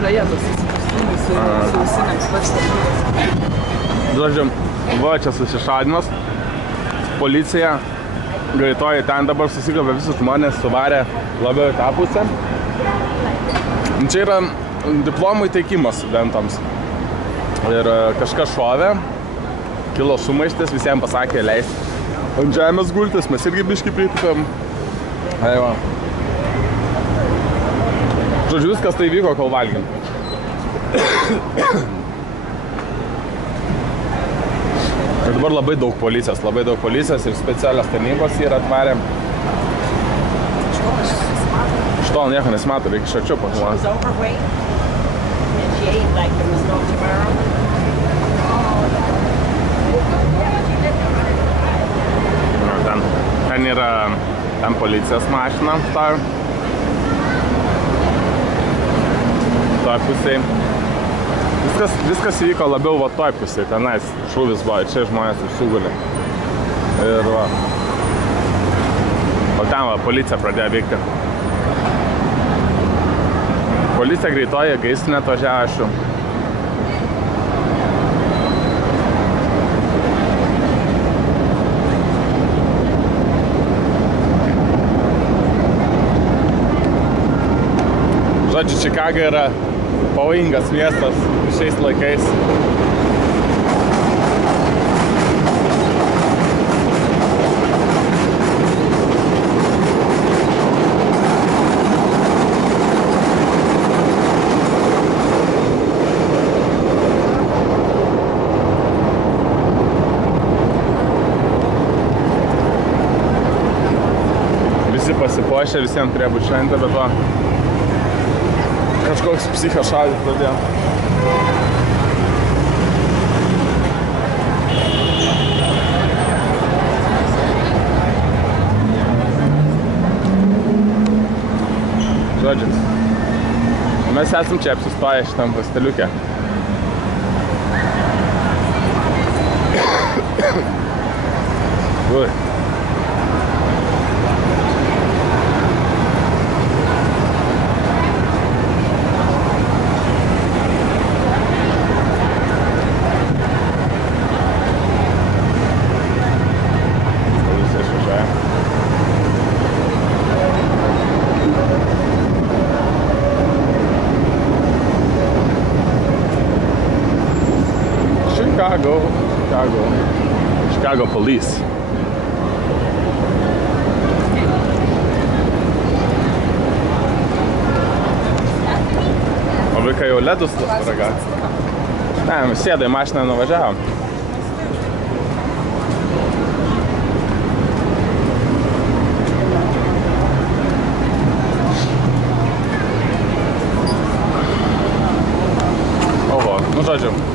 plejedas, su ausinėms pats tarnybas. Žodžiu, va čia susišaudymas. Policija greitoji ten dabar susikabė visus žmonės, suvarė labiau į tą pusę. Čia yra diplomų įteikimas studentams. Ir kažkas šovė, kilo sumaištis, visiems pasakė leisti ant žemės gultis, mes irgi biškį pritupėm. Aiva. Žodžiu, viskas tai vyko, kol valgėm. Ir dabar labai daug policijos ir specialios tarnybos yra atvarę. Iš to nieko nesimato, reikia iš arčiau pakalbėti. Ten yra policijos mašina, toj pusėj. Viskas įvyko labiau va toj pusėj, tenais šūvis buvo, čia žmonės užsugulė. Ir va. O ten va, policija pradėjo veikti. Policija greitoji, gaisrinė atvažiavo, aišku. Žodžiu, Čikaga yra pavojingas miestas šiais laikais. Visi pasipuošę, visiems turėjo būti šventė, bet va. Kažkoks psichas šaudyt pradėjo. Žodžiu, mes esam čia apsistoję šitam hosteliuke. Ui. Chicago police. O vaikai jau ledus ragavo. Ne, mes sėdai mašiną nuvažiavom. Oho, nu žodžiu.